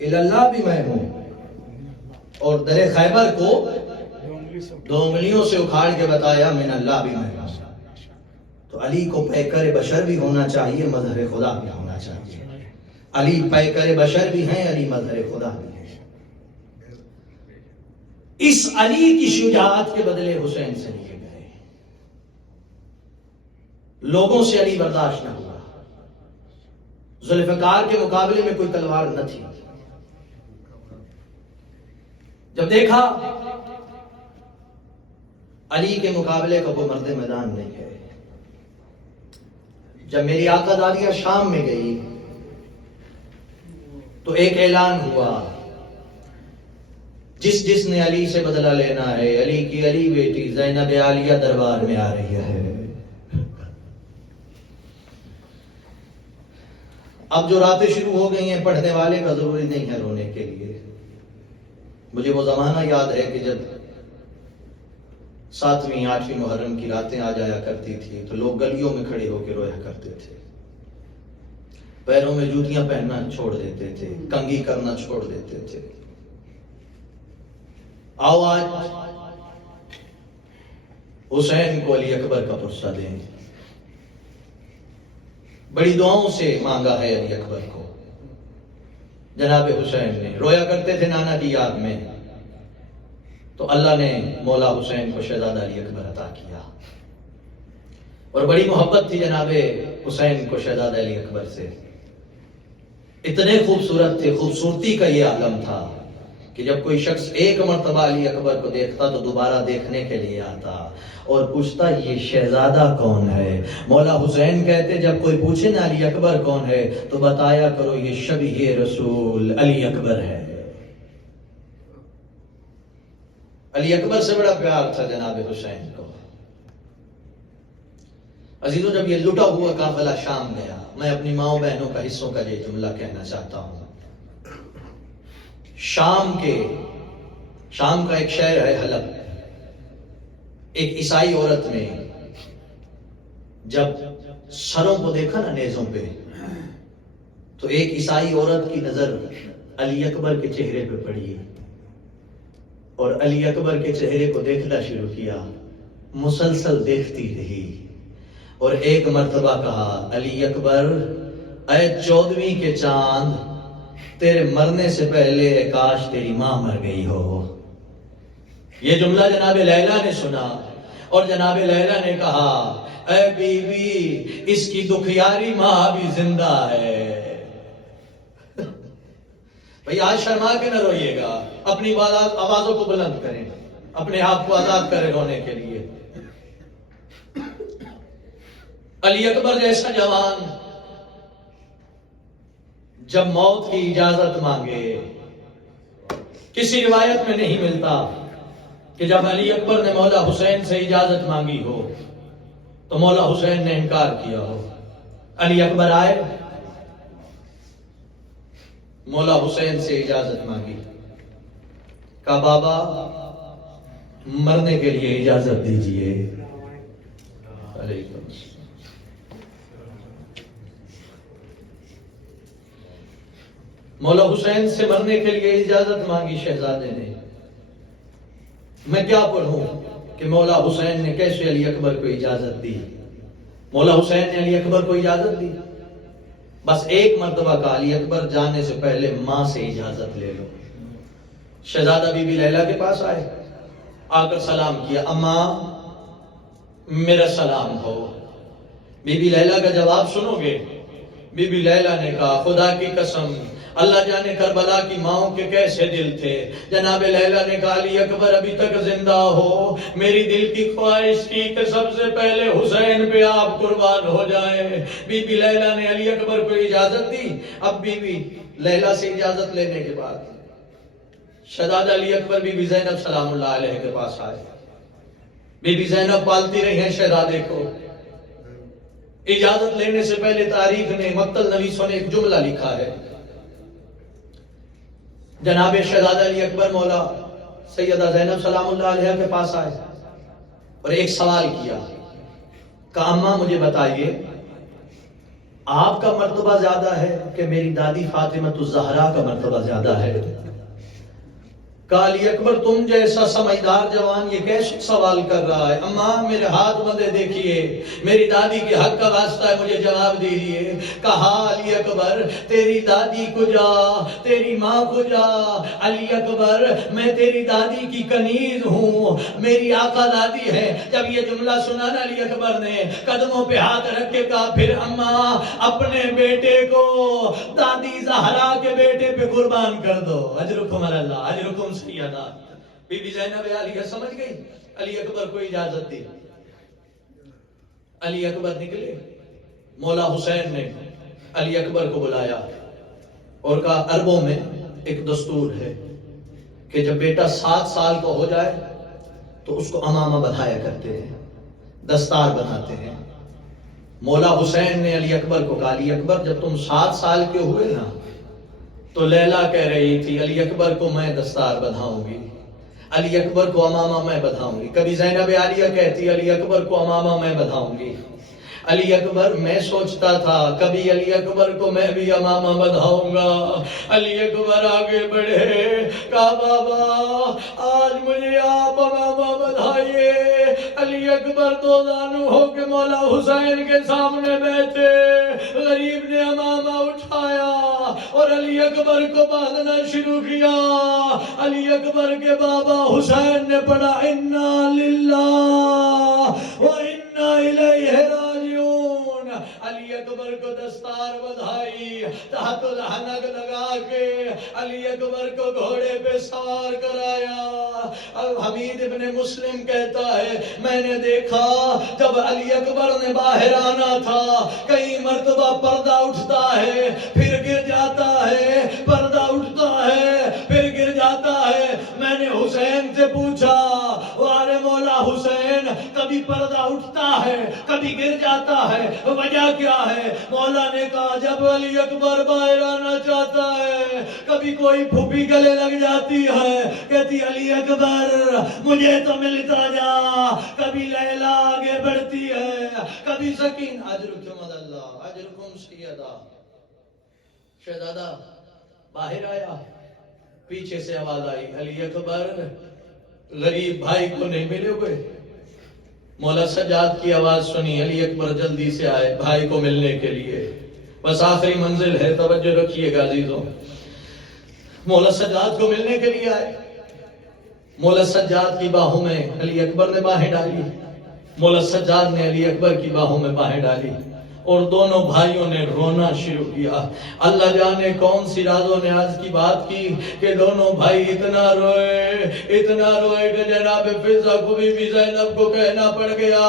الی اللہ بھی میں ہوں، اور در خیبر کو 2 انگلیوں سے اکھاڑ کے بتایا من اللہ بھی میں ہوں. تو علی کو پیکر بشر بھی ہونا چاہیے، مظہر خدا بھی ہونا چاہیے. علی پیکر بشر بھی ہیں، علی مظہر خدا بھی ہیں. اس علی کی شجاعت کے بدلے حسین سے لیے گئے. لوگوں سے علی برداشت نہ ہوا. ذوالفقار کے مقابلے میں کوئی تلوار نہ تھی. جب دیکھا علی کے مقابلے کا کوئی مرد میدان نہیں ہے، جب میری آقا دادیہ شام میں گئی تو ایک اعلان ہوا، جس نے علی سے بدلہ لینا ہے، علی کی علی بیٹی زینب عالیہ دربار میں آ رہی ہے. اب جو راتیں شروع ہو گئی ہیں، پڑھنے والے کا ضروری نہیں ہے رونے کے لیے. مجھے وہ زمانہ یاد ہے کہ جب 7ویں 8ویں محرم کی راتیں آ جایا کرتی تھی تو لوگ گلیوں میں کھڑے ہو کے رویا کرتے تھے، پیروں میں جوتیاں پہننا چھوڑ دیتے تھے، کنگھی کرنا چھوڑ دیتے تھے. آؤ آج حسین کو علی اکبر کا پرچہ دیں. بڑی دعاؤں سے مانگا ہے علی اکبر کو. جناب حسین نے رویا کرتے تھے نانا کی یاد میں، تو اللہ نے مولا حسین کو شہزادہ علی اکبر عطا کیا. اور بڑی محبت تھی جناب حسین کو شہزادہ علی اکبر سے. اتنے خوبصورت تھے، خوبصورتی کا یہ عالم تھا کہ جب کوئی شخص ایک مرتبہ علی اکبر کو دیکھتا تو دوبارہ دیکھنے کے لیے آتا اور پوچھتا یہ شہزادہ کون ہے. مولا حسین کہتے جب کوئی پوچھے نا علی اکبر کون ہے تو بتایا کرو یہ شبیہ رسول علی اکبر ہے. علی اکبر سے بڑا پیار تھا جناب حسین کو. عزیزوں، جب یہ لٹا ہوا قافلہ شام گیا، میں اپنی ماؤں بہنوں کا حصوں کا یہ جملہ کہنا چاہتا ہوں۔ شام کا ایک شہر ہے حلب۔ ایک عیسائی عورت نے جب سروں کو دیکھا نا نیزوں پہ، تو ایک عیسائی عورت کی نظر علی اکبر کے چہرے پہ پڑی، اور علی اکبر کے چہرے کو دیکھنا شروع کیا، مسلسل دیکھتی رہی، اور ایک مرتبہ کہا، علی اکبر، اے 14ویں کے چاند، تیرے مرنے سے پہلے کاش تیری ماں مر گئی ہو۔ یہ جملہ جناب لیلا نے سنا، اور جناب لیلا نے کہا، اے بی بی، اس کی دکھیاری ماں بھی زندہ ہے۔ بھئی آج شرما کے نہ روئیے گا، اپنی آوازوں کو بلند کریں، اپنے آپ کو آزاد کریں رونے کے لیے۔ علی اکبر جیسا جوان جب موت کی اجازت مانگے، کسی روایت میں نہیں ملتا کہ جب علی اکبر نے مولا حسین سے اجازت مانگی ہو تو مولا حسین نے انکار کیا ہو۔ علی اکبر آئے، مولا حسین سے اجازت مانگی، کہا بابا مرنے کے لیے اجازت دیجئے۔ علیکم السلام۔ مولا حسین سے مرنے کے لیے اجازت مانگی شہزادے نے۔ میں کیا پڑھوں کہ مولا حسین نے کیسے علی اکبر کو اجازت دی۔ مولا حسین نے علی اکبر کو اجازت دی، بس ایک مرتبہ کہا، علی اکبر جانے سے پہلے ماں سے اجازت لے لو۔ شہزادہ بی بی لیلا کے پاس آئے، آ کر سلام کیا، اماں میرا سلام ہو۔ بی بی لیلا کا جواب سنو گے؟ بی بی لیلا نے کہا، خدا کی قسم، اللہ جانے کربلا کی ماؤں کے کیسے دل تھے۔ جناب لیلا نے کہا، علی اکبر ابھی تک زندہ ہو، میری دل کی خواہش تھی کہ سب سے پہلے حسین پہ آپ قربان ہو جائے۔ بی بی لیلا نے علی اکبر کو اجازت دی۔ اب بی بی لیلا سے اجازت لینے کے بعد شہزادہ علی اکبر بی بی زینب سلام اللہ علیہ کے پاس آئے۔ بی بی زینب پالتی رہی ہیں شہزادے کو۔ اجازت لینے سے پہلے تاریخ نے، مقتل نویسوں نے ایک جملہ لکھا ہے، جناب شہزادہ علی اکبر مولا سیدہ زینب سلام اللہ علیہ کے پاس آئے اور ایک سوال کیا، کہا اماں مجھے بتائیے، آپ کا مرتبہ زیادہ ہے کہ میری دادی فاطمہ الزہرا کا مرتبہ زیادہ ہے؟ کہا علی اکبر تم جیسا سمجھدار جوان یہ کیسے سوال کر رہا ہے؟ اماں میرے ہاتھ بندے دیکھیے، میری دادی کے حق کا واسطہ ہے، مجھے جواب دیجیے۔ کہا علی اکبر تیری دادی کو جا، تیری ماں کو جا۔ علی اکبر میں تیری دادی کی کنیز ہوں، میری آقا دادی ہے۔ جب یہ جملہ سنا نا علی اکبر نے قدموں پہ ہاتھ رکھ کے کہا، پھر اماں اپنے بیٹے کو دادی زہرا کے بیٹے پہ قربان کر دو۔ اجرکم اللہ، اجرکم سیدہ۔ بی بی زینب عالیہ سمجھ گئی، علی اکبر کو اجازت دی۔ علی اکبر نکلے، مولا حسین نے علی اکبر کو بلایا اور کہا عربوں میں ایک دستور ہے کہ جب بیٹا 7 سال کا ہو جائے تو اس کو امامہ بدھایا کرتے ہیں، دستار بناتے ہیں۔ مولا حسین نے علی اکبر کو کہا، علی اکبر جب تم 7 سال کے ہوئے نا تو لیلا کہہ رہی تھی علی اکبر کو میں دستار بدھاؤں گی، علی اکبر کو امامہ میں بدھاؤں گی۔ کبھی زینب عالیہ کہتی علی اکبر کو امامہ میں بدھاؤں گی۔ علی اکبر میں سوچتا تھا کبھی علی اکبر کو میں بھی امامہ بدھاؤں گا۔ علی اکبر آگے بڑھے، کہا بابا آج مجھے آپ امامہ بدھائیے۔ علی اکبر دو زانو ہو کے مولا حسین کے سامنے بیٹھے، غریب نے امامہ اٹھایا اور علی اکبر کو باندھنا شروع کیا۔ علی اکبر کے بابا حسین نے پڑھا انا للہ و انا الیہ راجعون۔ علی اکبر کو دستار بدھائی، تحت الحنک لگا کے علی اکبر کو گھوڑے پہ سوار کرایا۔ حمید ابن مسلم کہتا ہے میں نے دیکھا جب علی اکبر نے باہر آنا تھا کئی مرتبہ پردہ اٹھتا ہے پھر گر جاتا ہے، پردہ اٹھتا ہے پھر گر جاتا ہے۔ میں نے حسین سے پوچھا وارے مولا حسین کبھی پردہ اٹھتا ہے کبھی گر جاتا ہے، وجہ کیا ہے؟ مولا نے کہا جب علی اکبر باہر آنا چاہتا ہے، کبھی کوئی پھوپھی گلے لگ جاتی ہے، کہتی علی اکبر مجھے تو ملتا جا، کبھی لیلا آگے بڑھتی ہے، کبھی سکین اجرکم اللہ اجرکم سیدہ. شہزادہ باہر آیا، پیچھے سے آواز آئی علی اکبر غریب بھائی کو نہیں ملے ہوئے. مولا سجاد کی آواز سنی، علی اکبر جلدی سے آئے بھائی کو ملنے کے لیے، بس آخری منزل ہے، توجہ رکھیے گا عزیزوں. مولا سجاد کو ملنے کے لیے آئے. مولا سجاد کی باہوں میں علی اکبر نے باہیں ڈالی، مولا سجاد نے علی اکبر کی باہوں میں باہیں ڈالی اور دونوں بھائیوں نے رونا شروع کیا. اللہ جانے کون سی رازوں نے آج کی بات کی کہ دونوں بھائی اتنا روئے کہ جناب فضہ کو بی بی زینب کو کہنا پڑ گیا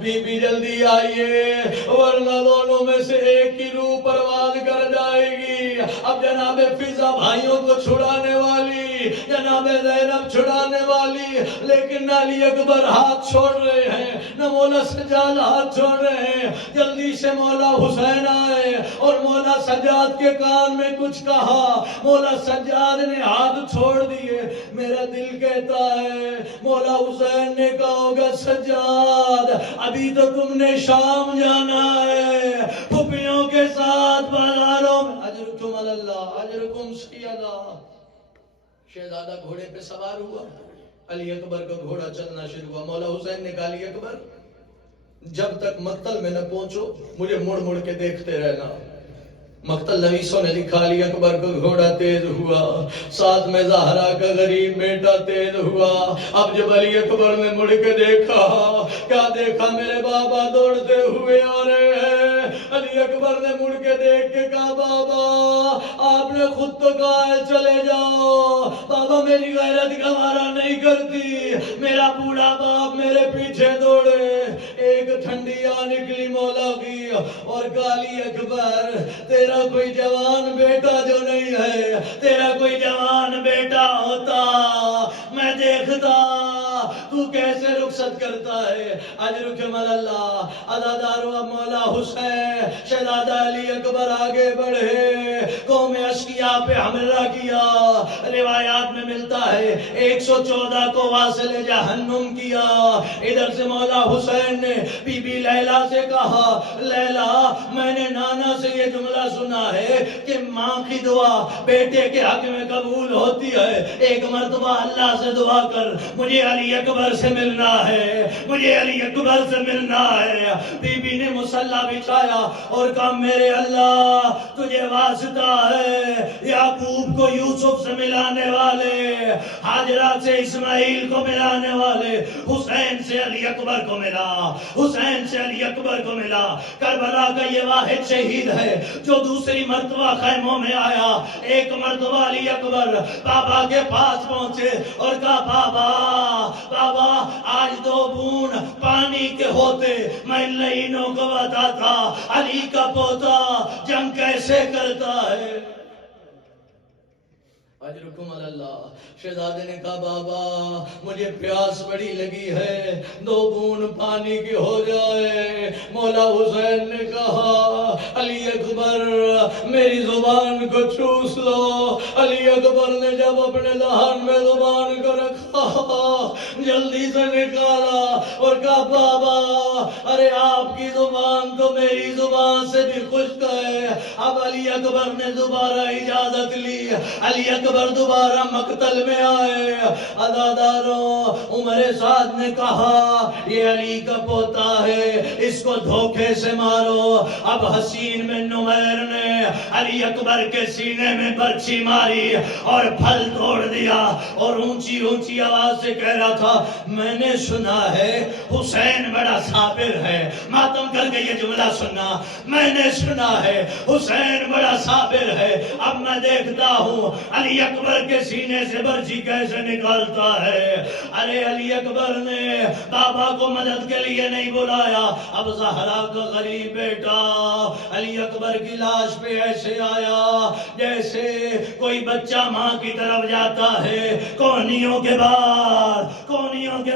بی بی جلدی آئیے ورنہ دونوں میں سے ایک کی روح پرواز کر جائے گی. اب جناب فضہ بھائیوں کو چھڑانے والی، جناب زینب چھڑانے والی، لیکن نہ علی اکبر ہاتھ چھوڑ رہے ہیں نہ مولا سجاد ہاتھ چھوڑ رہے ہیں. جلدی سے مولا حسین آئے اور مولا سجاد کے کان میں کچھ کہا. مولا سجاد نے ہاتھ چھوڑ دیے. میرا دل کہتا ہے مولا حسین نے کہا ہوگا سجاد ابھی تو تم نے شام جانا ہے، پھوپھیوں کے ساتھ بازاروں میں. اجرکم اللہ اجرکم سیدہ. شہزادہ گھوڑے پہ سوار ہوا، علی اکبر کا گھوڑا چلنا شروع ہوا. مولا حسین نے کہا علی اکبر جب تک مقتل میں نہ پہنچو مجھے مڑ مڑ کے دیکھتے رہنا. مقتل نویسوں نے لکھا علی اکبر کا گھوڑا تیز ہوا، ساتھ میں زہرا کا غریب بیٹا تیز ہوا. اب جب علی اکبر نے مڑ کے دیکھا، کیا دیکھا؟ میرے بابا دوڑتے ہوئے آ رہے ہیں. علی اکبر نے مڑ کے دیکھ کے کہا بابا آپ نے خود تو کہا ہے چلے جاؤ. بابا میری غیرت گوارا نہیں کرتی، میرا بوڑھا باپ میرے پیچھے دوڑے. ایک ٹھنڈی آ نکلی مولا کی اور کہا علی اکبر تیرا کوئی جوان بیٹا جو نہیں ہے، تیرا کوئی جوان بیٹا ہوتا میں دیکھتا تو کیسے رخصت کرتا ہے. اجرکم اللہ. عزادارو مولا حسین شہزادہ علی اکبر آگے بڑھے، قوم اشقیاء پہ حملہ کیا. روایات میں ملتا ہے 114 کو واصل جہنم کیا. ادھر سے مولا حسین نے بی بی لیلا سے کہا لیلا میں نے نانا سے یہ جملہ سنا ہے کہ ماں کی دعا بیٹے کے حق میں قبول ہوتی ہے، ایک مرتبہ اللہ سے دعا کر مجھے علی اکبر سے ملنا ہے، مجھے علی اکبر سے ملنا ہے. بی بی نے مصلی بچھایا اور کہا میرے اللہ تجھے واسطہ ہے، یعقوب کو یوسف سے ملانے والے، ہاجرہ سے اسماعیل کو ملانے والے، حسین سے علی اکبر کو ملا، حسین سے علی اکبر کو ملا. کربلا کا یہ واحد شہید ہے جو دوسری مرتبہ خیموں میں آیا. ایک مرتبہ علی اکبر بابا کے پاس پہنچے اور کہا بابا آج 2 بوند پانی کے ہوتے میں لئینوں کو بتاتا علی کا پوتا جنگ کیسے کرتا ہے. اجرکم اللہ. شہزادے نے کہا بابا مجھے پیاس بڑی لگی ہے، 2 بوند پانی کی ہو جائے. مولا حسین نے کہا علی اکبر میری زبان کو چوس لو. علی اکبر نے جب اپنے دہان میں زبان کو رکھا جلدی سے نکالا اور کہا بابا ارے آپ کی زبان تو میری زبان سے بھی خشک ہے. اب علی اکبر نے دوبارہ اجازت لی. علی اکبر دوبارہ مقتل میں آئے. عزاداروں عمر سعد نے کہا یہ علی کا پوتا ہے، اس کو دھوکے سے مارو. اب حسین بن نمیر نے علی اکبر کے سینے میں برچھی ماری اور پھل توڑ دیا اور اونچی اونچی آواز سے کہہ رہا تھا میں نے سنا ہے حسین بڑا صابر ہے. ماتم کر کے یہ جملہ سننا، میں نے سنا ہے حسین بڑا صابر ہے. اب میں دیکھتا ہوں علی اکبر کے سینے سے برچھی کیسے نکالتا ہے. ارے علی اکبر نے بابا کو مدد کے لیے نہیں بلایا. اب زہرا کا غریب بیٹا علی اکبر کی لاش پہ ایسے آیا جیسے کوئی بچہ ماں کی طرف جاتا ہے، کونیوں کے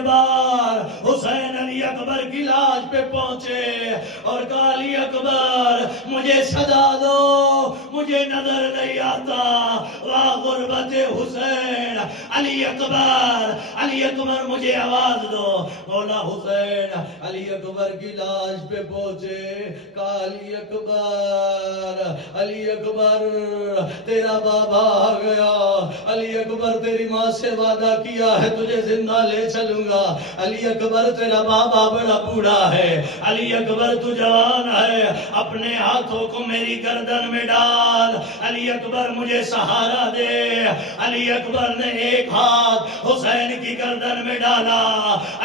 بار حسین علی اکبر کی لاش پہ پہنچے اور کہا علی اکبر مجھے سزا دو، مجھے نظر نہیں آتا، واہ غربت حسین، علی اکبر مجھے آواز دو۔ مولا حسین علی اکبر کی لاش پہ پہنچے، کہا علی اکبر تیرا بابا آ گیا، علی اکبر تیری ماں سے وعدہ کیا ہے تجھے زندہ لے چلوں گا، علی اکبر تیرا بابا بڑا بوڑھا ہے، علی اکبر تو جوان ہے، اپنے ہاتھوں کو میری گردن میں ڈال، علی اکبر مجھے سہارا دے۔ علی اکبر نے ایک ہاتھ حسین کی گردن میں ڈالا،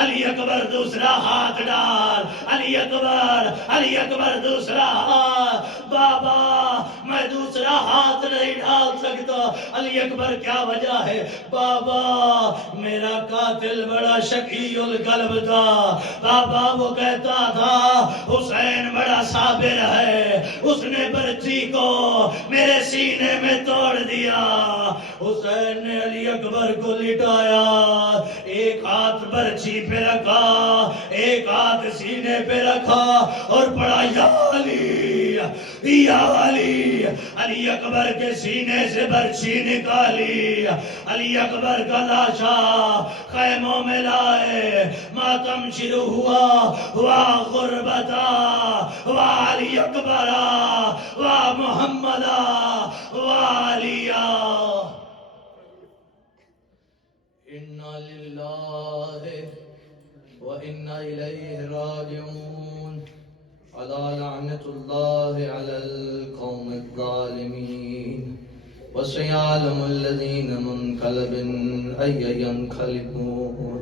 علی اکبر دوسرا ہاتھ ڈال، علی اکبر دوسرا ہاتھ، بابا میں دوسرا ہاتھ نہیں ڈال سکتا، علی اکبر کیا وجہ ہے؟ بابا میرا قاتل بڑا شقی القلب تھا، بابا وہ کہتا تھا حسین بڑا صابر ہے، اس نے برچی کو میرے سینے میں توڑ دیا۔ حسین نے علی اکبر کو لٹایا، ایک ہاتھ برچی پہ رکھا، ایک ہاتھ سینے پہ رکھا اور پڑھا یا علی یا علی۔ علی اکبر کے سینے سے برچی نکالی، علی اکبر کا لاشا خیموں میں لائے، ماتم شروع ہوا غربتا، واہ علی اکبرا، واہ محمدا، واہ علیہ۔ انا للہ وانا الیہ راجعون، الا لعنت اللہ علی القوم الظالمین، وسيعلم الذين منقلب أي ينقلبون۔